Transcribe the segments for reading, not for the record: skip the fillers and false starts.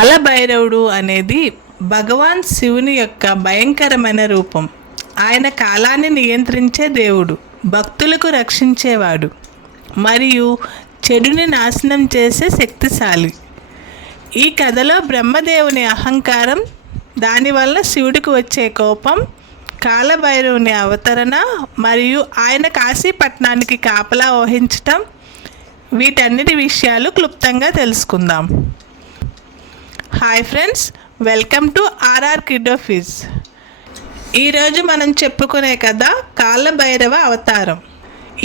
కాలభైరవుడు అనేది భగవాన్ శివుని యొక్క భయంకరమైన రూపం. ఆయన కాలాన్ని నియంత్రించే దేవుడు, భక్తులకు రక్షించేవాడు మరియు చెడుని నాశనం చేసే శక్తిశాలి. ఈ కథలో బ్రహ్మదేవుని అహంకారం, దానివల్ల శివుడికి వచ్చే కోపం, కాలభైరవుని అవతరణ మరియు ఆయన కాశీపట్నానికి కాపలా వహించటం, వీటన్నిటి విషయాలు క్లుప్తంగా తెలుసుకుందాం. Hi friends, welcome to RR Kiddofiz. ఈరోజు మనం చెప్పుకునే కథ కాలభైరవ అవతారం.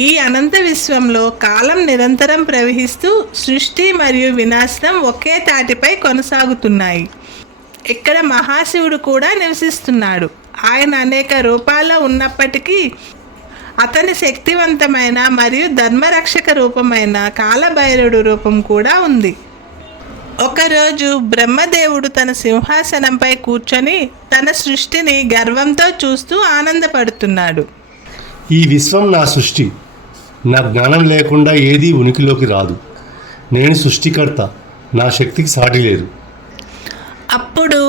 ఈ అనంత విశ్వంలో కాలం నిరంతరం ప్రవహిస్తూ సృష్టి మరియు వినాశనం ఒకే తాటిపై కొనసాగుతున్నాయి. ఇక్కడ మహాశివుడు కూడా నివసిస్తున్నాడు. ఆయన అనేక రూపాల్లో ఉన్నప్పటికీ అతని శక్తివంతమైన మరియు ధర్మరక్షక రూపమైన కాలభైరవుడు రూపం కూడా ఉంది. ఒకరోజు బ్రహ్మదేవుడు తన సింహాసనంపై కూర్చొని తన సృష్టిని గర్వంతో చూస్తూ ఆనందపడుతున్నాడు. ఈ విశ్వం నా సృష్టి. నా జ్ఞానం లేకుండా ఏదీ ఉనికిలోకి రాదు. నేను సృష్టికర్త. నా శక్తికి సాటి లేదు. అప్పుడు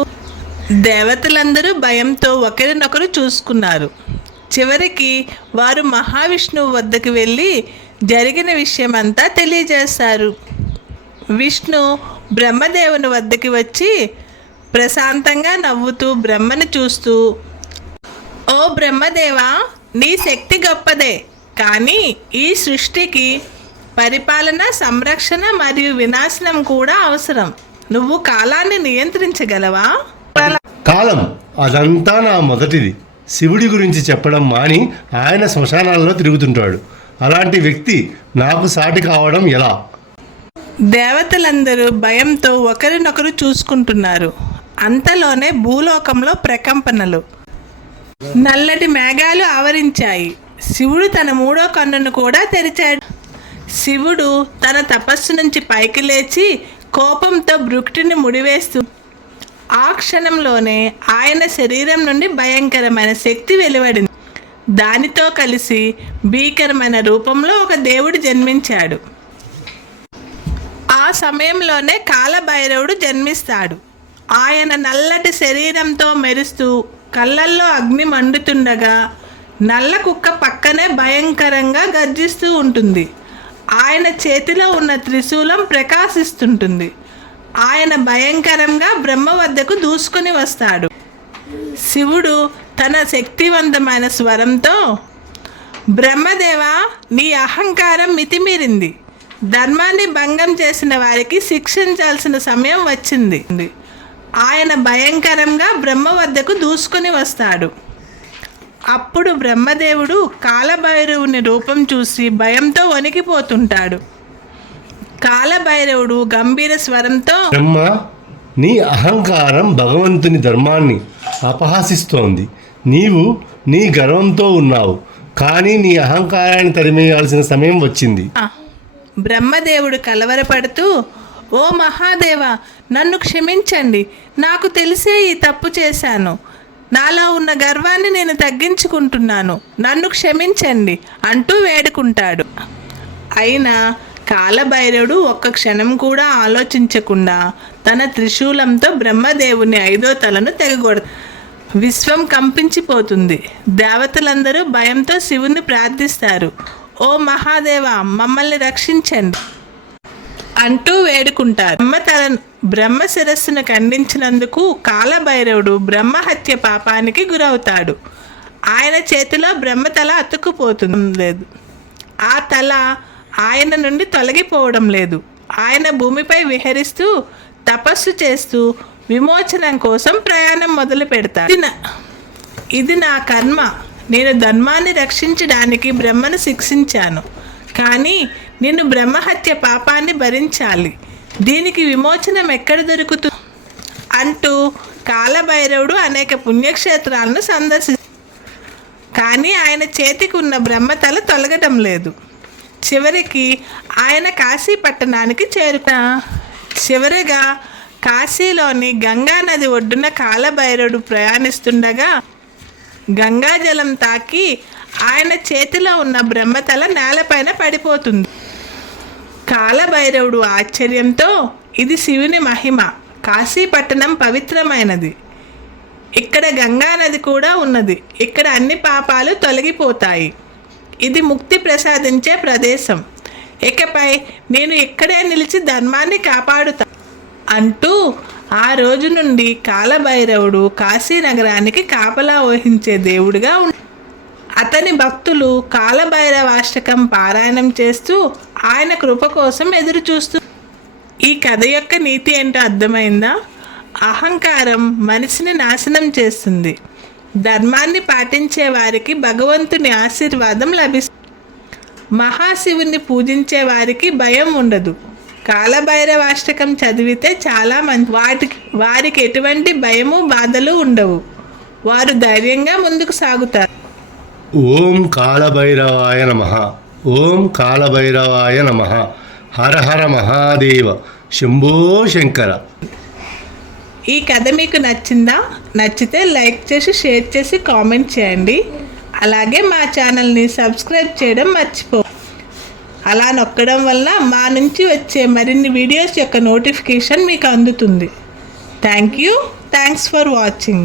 దేవతలందరూ భయంతో ఒకరినొకరు చూసుకున్నారు. చివరికి వారు మహావిష్ణువు వద్దకు వెళ్ళి జరిగిన విషయమంతా తెలియజేశారు. విష్ణు బ్రహ్మదేవుని వద్దకి వచ్చి ప్రశాంతంగా నవ్వుతూ బ్రహ్మను చూస్తూ, ఓ బ్రహ్మదేవా, నీ శక్తి గొప్పదే, కానీ ఈ సృష్టికి పరిపాలన, సంరక్షణ మరియు వినాశనం కూడా అవసరం. నువ్వు కాలాన్ని నియంత్రించగలవా? కాలం అదంతా నా మొదటిది. శివుడి గురించి చెప్పడం మాని ఆయన శ్మశానాల్లో తిరుగుతుంటాడు. అలాంటి వ్యక్తి నాకు సాటి కావడం ఎలా? దేవతలందరూ భయంతో ఒకరినొకరు చూసుకుంటున్నారు. అంతలోనే భూలోకంలో ప్రకంపనలు, నల్లటి మేఘాలు ఆవరించాయి. శివుడు తన మూడో కన్నును కూడా తెరిచాడు. శివుడు తన తపస్సు నుంచి పైకి లేచి కోపంతో భృకుటిని ముడివేస్తూ, ఆ క్షణంలోనే ఆయన శరీరం నుండి భయంకరమైన శక్తి వెలువడింది. దానితో కలిసి భీకరమైన రూపంలో ఒక దేవుడు జన్మించాడు. ఆ సమయంలోనే కాలభైరవుడు జన్మిస్తాడు. ఆయన నల్లటి శరీరంతో మెరుస్తూ కళ్ళల్లో అగ్ని మండుతుండగా నల్ల కుక్క పక్కనే భయంకరంగా గర్జిస్తూ ఉంటుంది. ఆయన చేతిలో ఉన్న త్రిశూలం ప్రకాశిస్తుంటుంది. ఆయన భయంకరంగా బ్రహ్మ వద్దకు దూసుకొని వస్తాడు. శివుడు తన శక్తివంతమైన స్వరంతో, బ్రహ్మదేవా, నీ అహంకారం మితిమీరింది. ధర్మాన్ని భంగం చేసిన వారికి శిక్షించాల్సిన సమయం వచ్చింది. ఆయన భయంకరంగా బ్రహ్మ వద్దకు దూసుకొని వస్తాడు. అప్పుడు బ్రహ్మదేవుడు కాలభైరవుని రూపం చూసి భయంతో వణికిపోతుంటాడు. కాలభైరవుడు గంభీర స్వరంతో, బ్రహ్మ, నీ అహంకారం భగవంతుని ధర్మాన్ని అపహాసిస్తోంది. నీవు నీ గర్వంతో ఉన్నావు, కానీ నీ అహంకారాన్ని తరిమేయాల్సిన సమయం వచ్చింది. బ్రహ్మదేవుడు కలవరపడుతూ, ఓ మహాదేవ, నన్ను క్షమించండి. నాకు తెలిసే ఈ తప్పు చేశాను. నాలో ఉన్న గర్వాన్ని నేను తగ్గించుకుంటున్నాను. నన్ను క్షమించండి అంటూ వేడుకుంటాడు. అయినా కాలభైరవుడు ఒక్క క్షణం కూడా ఆలోచించకుండా తన త్రిశూలంతో బ్రహ్మదేవుని 5వ తలను తెగగొడతాడు. విశ్వం కంపించిపోతుంది. దేవతలందరూ భయంతో శివుని ప్రార్థిస్తారు. ఓ మహాదేవ, మమ్మల్ని రక్షించండి అంటూ వేడుకుంటారు. బ్రహ్మ శిరస్సును ఖండించినందుకు కాలభైరవుడు బ్రహ్మహత్య పాపానికి గురవుతాడు. ఆయన చేతిలో బ్రహ్మతల అతుక్కుపోతుంది లేదు. ఆ తల ఆయన నుండి తొలగిపోవడం లేదు. ఆయన భూమిపై విహరిస్తూ తపస్సు చేస్తూ విమోచనం కోసం ప్రయాణం మొదలు పెడతాడు. ఇది నా కర్మ. నేను ధర్మాన్ని రక్షించడానికి బ్రహ్మను శిక్షించాను, కానీ నేను బ్రహ్మహత్య పాపాన్ని భరించాలి. దీనికి విమోచనం ఎక్కడ దొరుకుతుంది అంటూ కాలభైరవుడు అనేక పుణ్యక్షేత్రాలను సందర్శిస్తాడు. కానీ ఆయన చేతికి ఉన్న బ్రహ్మతల తొలగటం లేదు. చివరికి ఆయన కాశీపట్టణానికి చివరిగా కాశీలోని గంగా నది ఒడ్డున కాలభైరవుడు ప్రయాణిస్తుండగా గంగాజలం తాకి ఆయన చేతిలో ఉన్న బ్రహ్మతల నేలపైన పడిపోతుంది. కాలభైరవుడు ఆశ్చర్యంతో, ఇది శివుని మహిమ, కాశీ పట్టణం పవిత్రమైనది. ఇక్కడ గంగా నది కూడా ఉన్నది. ఇక్కడ అన్ని పాపాలు తొలగిపోతాయి. ఇది ముక్తి ప్రసాదించే ప్రదేశం. ఇకపై నేను ఇక్కడే నిలిచి ధర్మాన్ని కాపాడుతా అంటూ ఆ రోజు నుండి కాలభైరవుడు కాశీ నగరానికి కాపలా వహించే దేవుడిగా అతని భక్తులు కాలభైరవాష్టకం పారాయణం చేస్తూ ఆయన కృప కోసం ఎదురు చూస్తూ. ఈ కథ యొక్క నీతి ఏంటో అర్థమైందా? అహంకారం మనిషిని నాశనం చేస్తుంది. ధర్మాన్ని పాటించే వారికి భగవంతుని ఆశీర్వాదం లభిస్తుంది. మహాశివుని పూజించే వారికి భయం ఉండదు. కాలభైరవాష్టకం చదివితే చాలా వారికి ఎటువంటి భయము బాధలు ఉండవు. వారు ధైర్యంగా ముందుకు సాగుతారు. ఓం కాలభైరవాయ నమః. ఓం కాలభైరవాయ నమః. హర హర మహాదేవ శంభో శంకర. ఈ కథ మీకు నచ్చిందా? నచ్చితే లైక్ చేసి, షేర్ చేసి, కామెంట్ చేయండి. అలాగే మా ఛానల్ని సబ్స్క్రైబ్ చేయడం మర్చిపో. అలా నొక్కడం వల్ల మా నుంచి వచ్చే మరిన్ని వీడియోస్ యొక్క నోటిఫికేషన్ మీకు అందుతుంది. Thanks for watching.